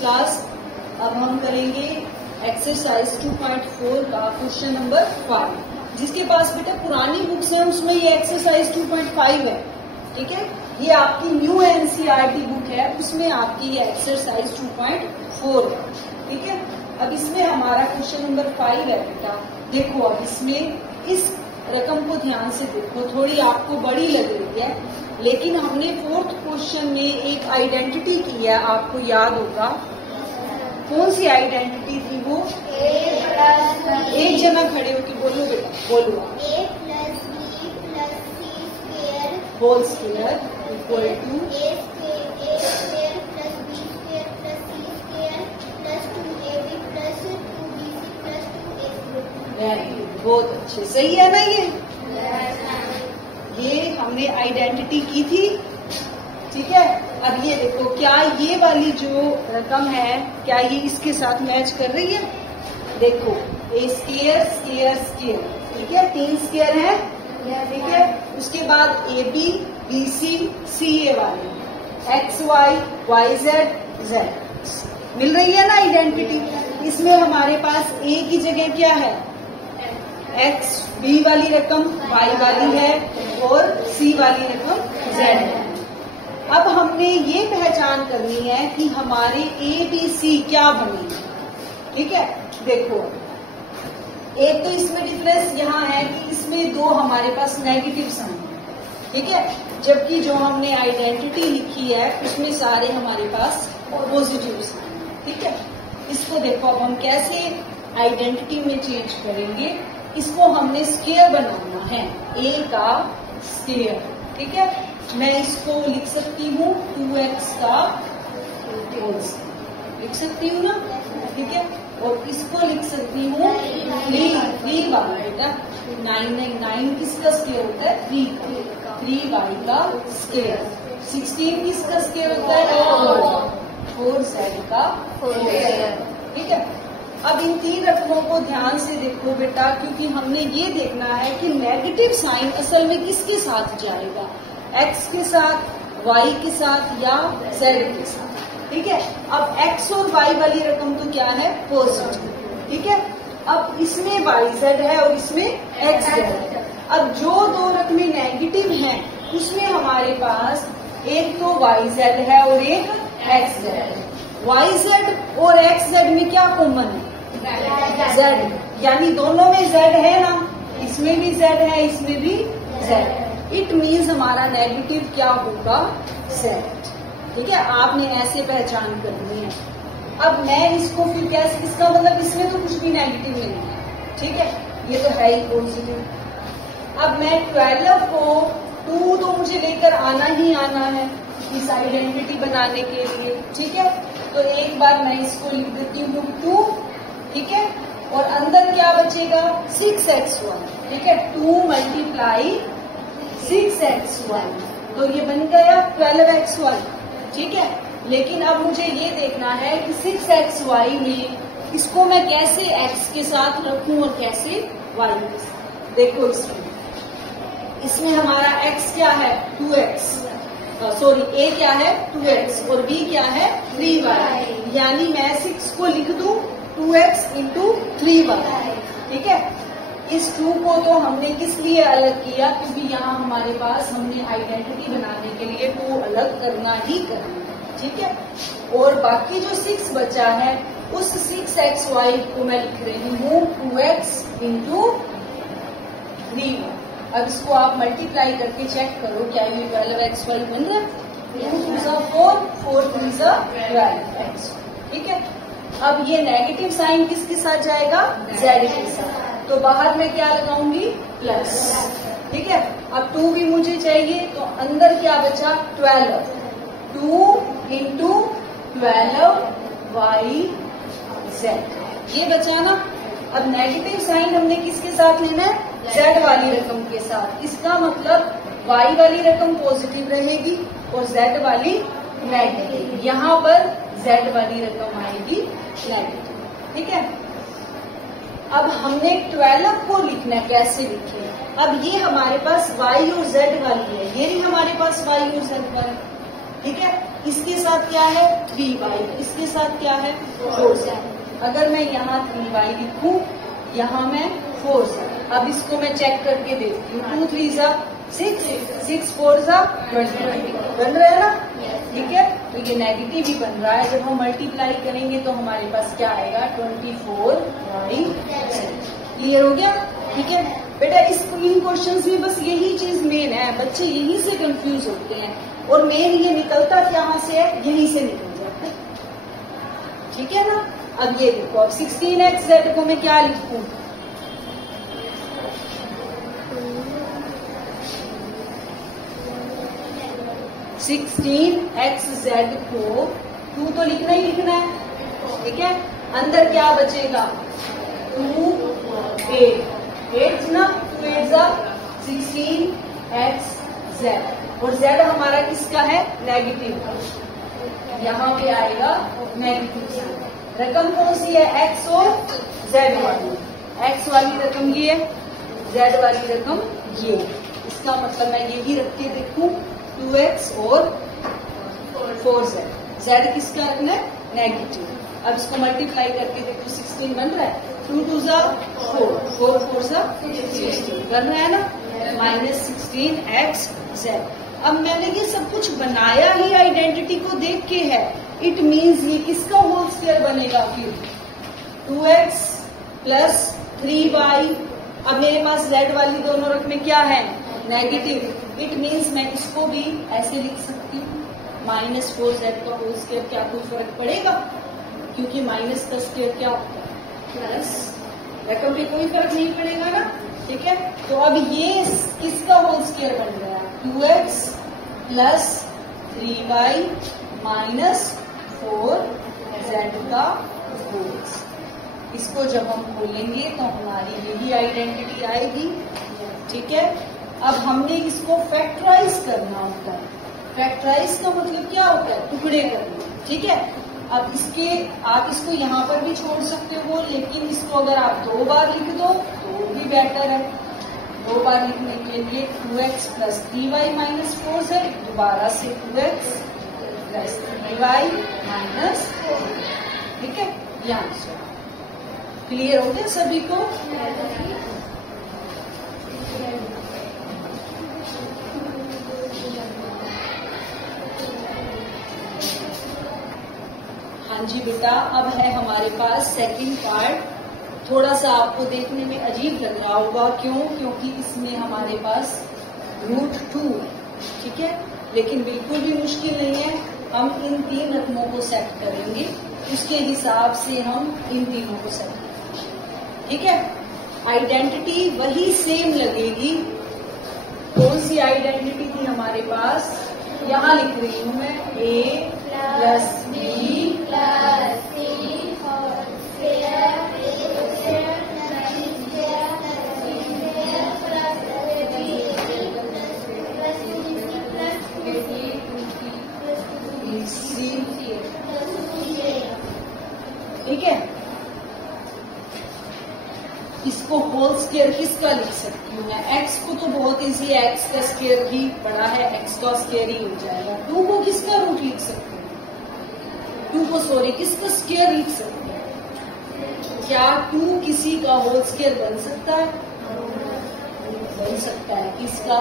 Class. अब हम करेंगे एक्सरसाइज 2.4 का क्वेश्चन नंबर 5। जिसके पास बेटा पुरानी बुक्स हैं उसमें ये एक्सरसाइज 2.5 है, ठीक है। ये आपकी न्यू एनसीईआरटी बुक है, उसमें आपकी ये एक्सरसाइज 2.4 है, ठीक है। अब इसमें हमारा क्वेश्चन नंबर 5 है बेटा। देखो अब इसमें इस रकम को ध्यान से देखो, थोड़ी आपको बड़ी लग रही है, लेकिन हमने 4th क्वेश्चन में एक आइडेंटिटी की है, आपको याद होगा। कौन सी आइडेंटिटी थी वो? एक जना खड़े होकर बोलो बेटा, बोलो। a plus b plus c square whole square equal to a square plus b square plus c square plus 2ab plus 2bc plus 2ac। बहुत अच्छे, सही है ना ये हमने आइडेंटिटी की थी, ठीक है। अब ये देखो, क्या ये वाली जो रकम है क्या ये इसके साथ मैच कर रही है? देखो ए स्क्वायर स्क्वायर स्क्वायर, ठीक है, 3 स्क्वायर है, ठीक है। उसके बाद A B B C C A वाले X Y Y Z Z मिल रही है ना आइडेंटिटी। इसमें हमारे पास ए की जगह क्या है? एक्स, बी वाली रकम वाई वाली है और सी वाली रकम जेड है। अब हमने ये पहचान करनी है कि हमारे ए बी सी क्या बने, ठीक है। देखो एक तो इसमें डिफरेंस यहाँ है कि इसमें 2 हमारे पास नेगेटिव साइन है, ठीक है, जबकि जो हमने आइडेंटिटी लिखी है उसमें सारे हमारे पास पॉजिटिव साइन है, ठीक है। इसको देखो अब हम कैसे आइडेंटिटी में चेंज करेंगे। इसको हमने स्क्वायर बनाना है, a का स्क्वायर, ठीक है। मैं इसको लिख सकती हूँ 2x का होल स्क्वायर, लिख सकती हूँ ना, ठीक है। और इसको लिख सकती हूँ 3 वाला बेटा 9 किसका स्क्वायर होता है? 3 का, 3y का स्क्वायर। 16 किसका स्क्वायर होता है? 4z का स्क्वायर, ठीक है। अब इन 3 रकमों को ध्यान से देखो बेटा, क्योंकि हमने ये देखना है कि नेगेटिव साइन असल में किसके साथ जाएगा, x के साथ, y के साथ या z के साथ, ठीक है। अब x और y वाली रकम तो क्या है? पॉजिटिव, ठीक है। अब इसमें yz है और इसमें xz है। अब जो 2 रकमें नेगेटिव हैं उसमें हमारे पास एक तो yz है और एक xz है। yz और xz में क्या कॉमन है? z, यानी दोनों में z है ना, इसमें भी z है इसमें भी z है। इट मीन्स हमारा नेगेटिव क्या होगा? z, ठीक है। आपने ऐसे पहचान करनी है। अब मैं इसको फिर कैसे, इसका मतलब इसमें तो कुछ भी नेगेटिव नहीं है, ठीक है, ये तो है ही पॉजिटिव। अब मैं 12 को 2 तो मुझे लेकर आना ही आना है इस आइडेंटिटी बनाने के लिए, ठीक है। तो एक बार मैं इसको लिख देती हूँ 2, ठीक है। और अंदर क्या बचेगा? 6x1, ठीक है। 2 मल्टीप्लाई 6x1, तो ये बन गया 12x1, ठीक है। लेकिन अब मुझे ये देखना है कि 6xy में इसको मैं कैसे x के साथ रखूं और कैसे y के साथ। देखो इसमें हमारा x क्या है? 2x, सॉरी a क्या है? 2x और b क्या है? 3y, यानी मैं 6 को लिख दूं 2x इंटू 3y, ठीक है। इस 2 को तो हमने किस लिए अलग किया? क्योंकि यहाँ हमारे पास हमने आइडेंटिटी बनाने के लिए 2 अलग करना ही करना है, ठीक है। और बाकी जो 6 बचा है उस 6xy को मैं लिख रही हूँ 2x इंटू 3y। अब इसको आप मल्टीप्लाई करके चेक करो, क्या ये 12xy बन रहा है? 2 2 4, 4 3 12x, ठीक है। अब ये नेगेटिव साइन किसके साथ जाएगा? z के साथ, तो बाहर मैं क्या लगाऊंगी? प्लस, ठीक है। अब 2 भी मुझे चाहिए, तो अंदर क्या बचा? 12, 2 इंटू 12y z, ये बचा ना। अब नेगेटिव साइन हमने किसके साथ लेना है? z वाली रकम के साथ। इसका मतलब y वाली रकम पॉजिटिव रहेगी और z वाली नेगेटिव। यहाँ पर z वाली रकम आएगी नेगेटिव, ठीक है। अब हमने 12 को लिखना है, कैसे लिखें? अब ये हमारे पास y और z वाली है, ये भी हमारे पास y और z वाली, ठीक है। इसके साथ क्या है 3y, इसके साथ क्या है 4z। अगर मैं यहाँ 3y लिखूं, यहाँ मैं 4z। अब इसको मैं चेक करके देखती हूँ। 2 3 जा 6, 6 4 जा 20 बन रहा है ना, ठीक है। तो ये नेगेटिव ही बन रहा है। जब हम मल्टीप्लाई करेंगे तो हमारे पास क्या आएगा 24y। क्लियर हो गया, ठीक है बेटा। इन क्वेश्चंस में बस यही चीज मेन है, बच्चे यहीं से कंफ्यूज होते हैं। और मेन ये निकलता कहाँ से है, यहीं से निकल जाता है, ठीक है ना। अब ये देखो, अब 16xz को मैं क्या लिखूं, (16xz) को 2 तो लिखना ही लिखना है, ठीक है। अंदर क्या बचेगा 2 8 ना, 2 8 जा 16xz। और z हमारा किसका है नेगेटिव, यहाँ पे आएगा नेगेटिव। रकम कौन सी है x और z वाली। x वाली रकम ये है, z वाली रकम ये। इसका मतलब मैं यही रख के देखूं 2x और 4z। z किसका रखना है नेगेटिव। अब इसको मल्टीप्लाई करके देखो 16 बन रहा है। 2 2 जा 4, 4 4 जा 16 बन रहा है ना, -16xz। अब मैंने ये सब कुछ बनाया ही आइडेंटिटी को देख के है। इट मीन्स ये किसका होल स्क्वायर बनेगा फिर 2x प्लस 3y। अब मेरे पास z वाली दोनों रकमें क्या है नेगेटिव। इट मीन्स मैं इसको भी ऐसे लिख सकती हूँ -4z का होल स्क्वायर। क्या कोई फर्क पड़ेगा, क्योंकि माइनस का स्क्वायर क्या होता है प्लस। रकम पे कोई फर्क नहीं पड़ेगा ना, ठीक है। तो अब ये किसका होल स्क्वायर बन रहा है 2x plus 3y minus 4z का होल। इसको जब हम खोलेंगे तो हमारी यही आइडेंटिटी आएगी, ठीक है। अब हमने इसको फैक्टराइज करना होता है। फैक्टराइज का मतलब क्या होता है टुकड़े करना, ठीक है। अब इसके आप इसको यहाँ पर भी छोड़ सकते हो, लेकिन इसको अगर आप 2 बार लिख दो तो भी बेटर है। 2 बार लिखने के लिए 2x plus 3y minus 4z, दोबारा से 2x प्लस 3y माइनस 4, ठीक है। ये आंसर क्लियर हो गया सभी को। हाँ जी बेटा, अब है हमारे पास सेकंड पार्ट। थोड़ा सा आपको देखने में अजीब लग रहा होगा, क्यों? क्योंकि इसमें हमारे पास √2 है, ठीक है। लेकिन बिल्कुल भी मुश्किल नहीं है। हम इन 3 रकमों को सेट करेंगे, उसके हिसाब से हम इन तीनों को सेट करेंगे, ठीक है। आइडेंटिटी वही सेम लगेगी। कौन सी आइडेंटिटी थी हमारे पास, यहाँ लिख रही हूँ मैं a plus b plus c whole square ठीक है। इसको होल स्क्वायर किसका लिख सकती हूँ मैं, x को तो बहुत इजी है, x का स्क्वायर ही बड़ा है, x का स्क्वायर ही हो जाएगा। 2 को किसका रूट लिख सकते हैं, 2 को सॉरी किसका स्क्वायर लिख सकते हैं। क्या 2 किसी का होल स्क्वायर बन सकता है, बन सकता है। किसका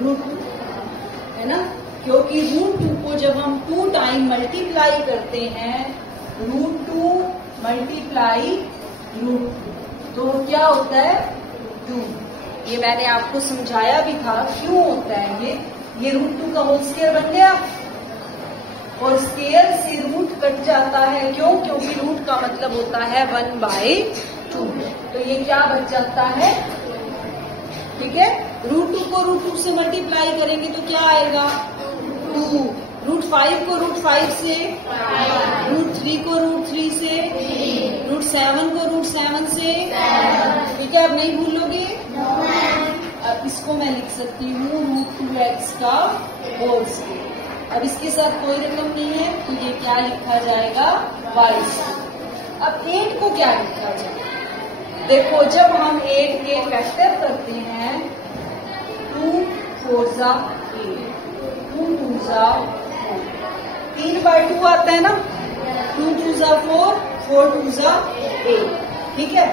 √2 है ना, क्योंकि √2 को जब हम 2 टाइम मल्टीप्लाई करते हैं, √2 मल्टीप्लाई √2 तो क्या होता है 2। ये मैंने आपको समझाया भी था क्यों होता है ये √2 का होल स्क्वायर बन गया और स्क्वायर से रूट कट जाता है। क्यों? क्योंकि रूट का मतलब होता है 1/2। तो ये क्या बच जाता है, ठीक है। √2 को √2 से मल्टीप्लाई करेंगे तो क्या आएगा 2, √5 को √5 से, √3 को √3 से, √7 को √7 से, ठीक है। अब नहीं भूलोगे। अब इसको मैं लिख सकती हूँ √2x का होल स्क्वायर। अब इसके साथ कोई रकम नहीं है तो ये क्या लिखा जाएगा y से। अब 8 को क्या लिखा जाए, देखो जब हम 8 के फैक्टर करते हैं 2 4 8, जा 3 बाय 2 आता है ना, 2 2 जा 4, 4 2 जा 8, ठीक है।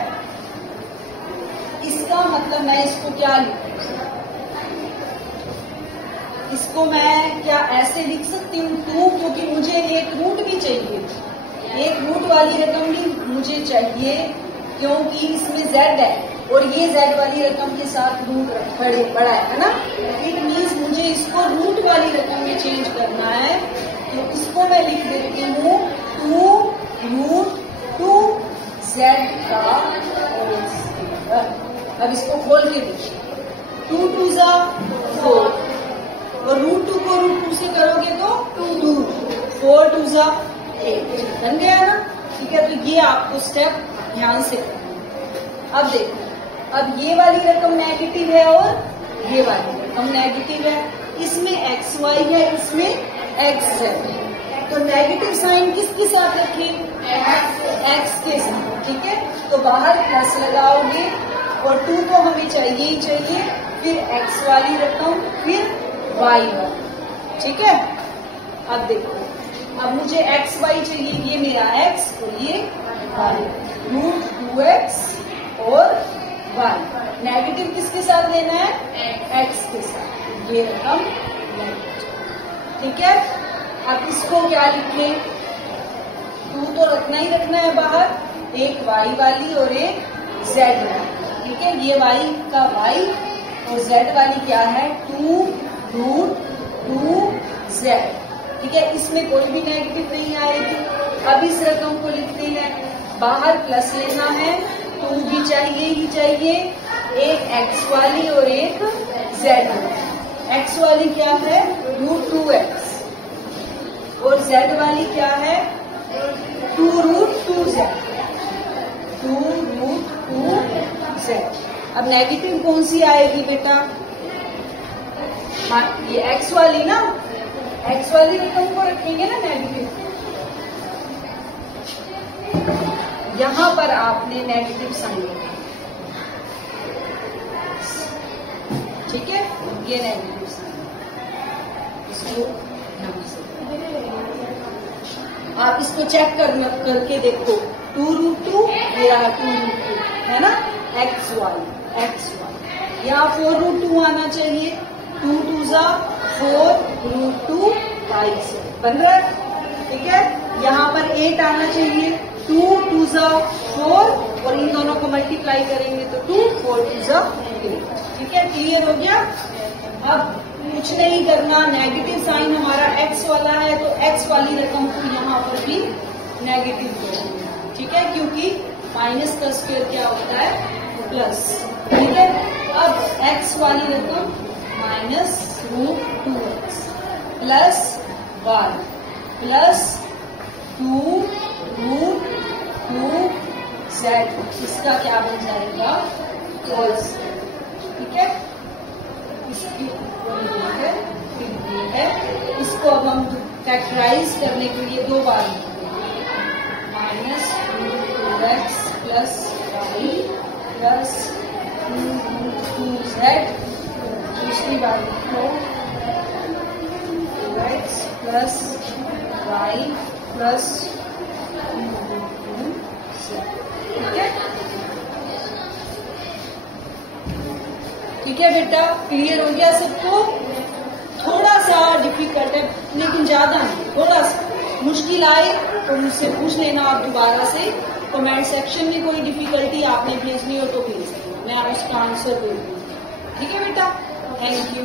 इसका मतलब मैं इसको क्या लिखूं, इसको मैं क्या ऐसे लिख सकती हूँ 2, क्योंकि मुझे एक रूट भी चाहिए, एक रूट वाली रकम भी मुझे चाहिए, क्योंकि इसमें z है और ये z वाली रकम के साथ रूट बड़ा है ना। इट मीन्स मुझे इसको रूट वाली रकम में चेंज करना है, तो इसको मैं लिख देती हूँ 2√2z का होल स्क्वायर। अब इसको खोल के देखिए, 2 2 जा 4 और √2 को √2 से करोगे तो 2 4 2 जा 8 बन गया ना, ठीक है। तो ये आपको स्टेप ध्यान से करना है। अब देखो, अब ये वाली रकम नेगेटिव है और ये वाली रकम नेगेटिव है, इसमें xy है, इसमें xz है, तो नेगेटिव साइन किसके साथ रखें, x के साथ, ठीक है। तो बाहर प्लस लगाओगे और 2 तो हमें चाहिए ही चाहिए, फिर x वाली रकम, फिर y वाली, ठीक है। अब देखो, अब मुझे xy चाहिए, ये मेरा x और ये y, √2x और y। नेगेटिव किसके साथ लेना है, x के साथ, ये रकम नेगेटिव, ठीक है। अब इसको क्या लिखें, 2 तो रखना ही रखना है बाहर, एक y वाली और एक z वाली, ठीक है। ये y का y और z वाली क्या है, 2√2z, ठीक है। इसमें कोई भी नेगेटिव नहीं आएगी। अब इस रकम को लिखते हैं, बाहर प्लस लेना है, 2 भी चाहिए ही चाहिए, एक x वाली और एक z वाली। x वाली क्या है, √2x और z वाली क्या है, 2√2z, 2√2z। अब नेगेटिव कौन सी आएगी बेटा, ये x वाली ना, x वाली रकम को रखेंगे ना नेगेटिव, यहां पर आपने नेगेटिव साइन, ठीक है, ये नेगेटिव साइन, इसको यहां से आप इसको चेक करके देखो, 2√2 मेरा 2√2 है ना, xy, यहाँ 4√2 आना चाहिए, 2 2 जा 4√2y से बन रहा है, ठीक है। यहाँ पर 8 आना चाहिए, 2 2 जा 4 और इन दोनों को मल्टीप्लाई करेंगे तो 2 4 2 जा 8, ठीक है। क्लियर हो गया। अब कुछ नहीं करना, नेगेटिव साइन हमारा x वाला है, तो x वाली रकम को यहाँ पर भी नेगेटिव करेंगे, ठीक है, क्योंकि माइनस का स्क्वायर क्या होता है, प्लस, ठीक है। अब x वाली रकम -√2x plus y plus 2√2z, इसका क्या बन जाएगा, होल स्क्वायर, ठीक है। इसकी है, है, इसको अब हम फैक्टराइज करने के लिए 2 बार लिखेंगे, -√2x plus y plus 2√2z, दूसरी बार लिखो 2x plus y plus 2√2z, ठीक है। ठीक है बेटा, क्लियर हो गया सबको। थोड़ा सा डिफिकल्ट है लेकिन ज्यादा नहीं, थोड़ा सा मुश्किल आए तो मुझसे पूछ लेना आप दोबारा से, कमेंट सेक्शन में कोई डिफिकल्टी आपने भेजनी हो तो भेज देना, मैं उसका आंसर दे दूंगी, ठीक है बेटा। Thank you.